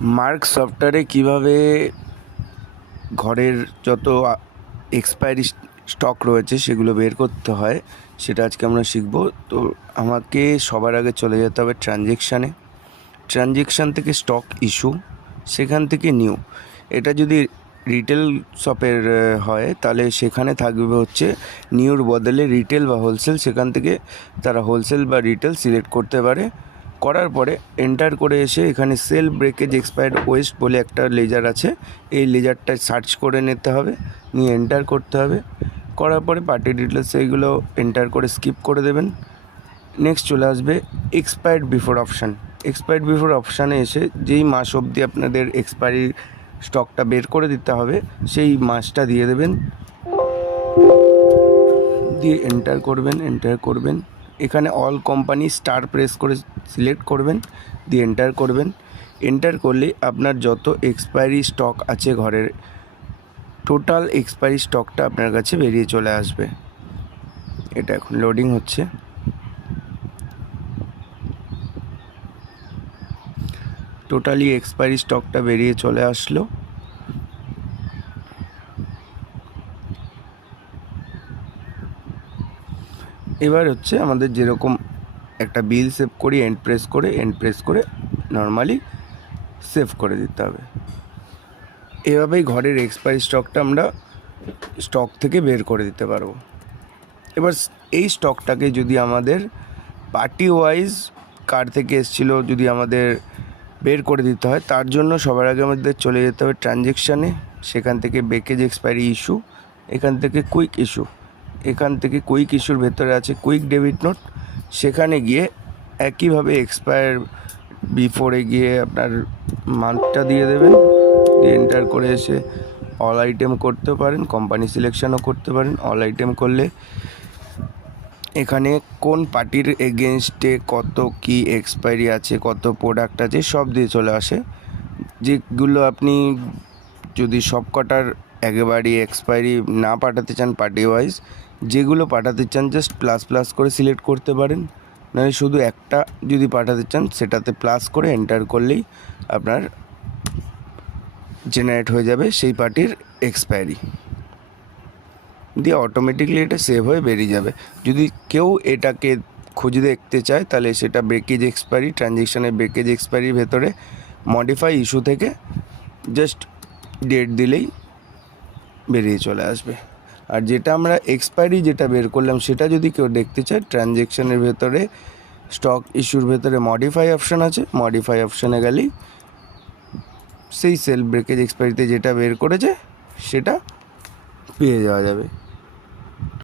Mark সফটওয়্যারে কীভাবে ঘরের যত এক্সপায়ারি স্টক রয়েছে সেগুলো বের করতে হয় সেটা আজকে আমরা শিখব। তো আমাকে সবার আগে চলে যেতে হবে ট্রানজেকশান থেকে স্টক ইস্যু, সেখান থেকে নিউ। এটা যদি রিটেল শপের হয় তাহলে সেখানে থাকবে হচ্ছে নিউর বদলে রিটেল বা হোলসেল, সেখান থেকে তারা হোলসেল বা রিটেল সিলেক্ট করতে পারে। করার পরে এন্টার করে এসে এখানে সেল ব্রেকেজ এক্সপায়ার্ড ওয়েস্ট বলে একটা লেজার আছে, এই লেজারটা সার্চ করে নিতে হবে, নিয়ে এন্টার করতে হবে। করার পরে পার্টি ডিটেলস এইগুলো এন্টার করে স্কিপ করে দেবেন। নেক্সট চলে আসবে এক্সপায়ার্ড বিফোর অপশানে এসে যেই মাস অবধি আপনাদের এক্সপায়ারি স্টকটা বের করে দিতে হবে সেই মাসটা দিয়ে দেবেন, দিয়ে এন্টার করবেন। এখানে অল কোম্পানি স্টার প্রেস করে সিলেক্ট করবেন, দিয়ে এন্টার করলে আপনার যত এক্সপায়ারি স্টক আছে ঘরের টোটাল এক্সপায়ারি স্টকটা আপনার কাছে বেরিয়ে চলে আসবে। এটা এখন লোডিং হচ্ছে। টোটালি এক্সপায়ারি স্টকটা বেরিয়ে চলে আসলো। এবার হচ্ছে আমাদের যেরকম একটা বিল সেভ করি এন্ড প্রেস করে নর্মালি সেভ করে দিতে হবে। এভাবেই ঘরের এক্সপায়ারি স্টকটা আমরা স্টক থেকে বের করে দিতে পারবো। এবার এই স্টকটাকে যদি আমাদের পার্টি ওয়াইজ কার থেকে এসেছিলো যদি আমাদের বের করে দিতে হয়, তার জন্য সবার আগে আমাদের চলে যেতে হবে ট্রানজেকশানে, সেখান থেকে ব্রেকেজ এক্সপায়ারি ইস্যু, এখান থেকে কুইক ইস্যুর ভেতরে আছে কুইক ডেবিট নোট, সেখানে গিয়ে একইভাবে এক্সপায়ার বিফোরে গিয়ে আপনার মান্থটা দিয়ে দেবেন, দিয়ে এন্টার করে এসে অল আইটেম করতে পারেন, কোম্পানি সিলেকশনও করতে পারেন। অল আইটেম করলে এখানে কোন পার্টির এগেনস্টে কত কি এক্সপায়ারি আছে, কত প্রোডাক্ট আছে সব দিয়ে চলে আসে। যেগুলো আপনি যদি সব কটার একেবারে এক্সপায়ারি না পাঠাতে চান পার্টি ওয়াইজ, যেগুলো পাঠাতে চান জাস্ট প্লাস করে সিলেক্ট করতে পারেন, নয় শুধু একটা যদি পাঠাতে চান সেটাতে প্লাস করে এন্টার করলেই আপনার জেনারেট হয়ে যাবে সেই পার্টির এক্সপায়ারি, দিয়ে অটোমেটিকলি এটা সেভ হয়ে বেরিয়ে যাবে। যদি কেউ এটাকে খুঁজে দেখতে চায় তাহলে সেটা ব্রেকেজ এক্সপায়ারি, ট্রানজেকশানের ব্রেকেজ এক্সপায়ারির ভেতরে মডিফাই ইস্যু থেকে জাস্ট ডেট দিলেই বেরিয়ে চলে আসবে। আর যেটা আমরা এক্সপায়ারি যেটা বের করলাম সেটা যদি কেউ দেখতে চায়, ট্রানজেকশানের ভেতরে স্টক ইস্যুর ভেতরে মডিফাই অপশান আছে, মডিফাই অপশানে গেলেই সেই সেল ব্রেকেজ এক্সপায়ারিতে যেটা বের করেছে সেটা পেয়ে যাওয়া যাবে।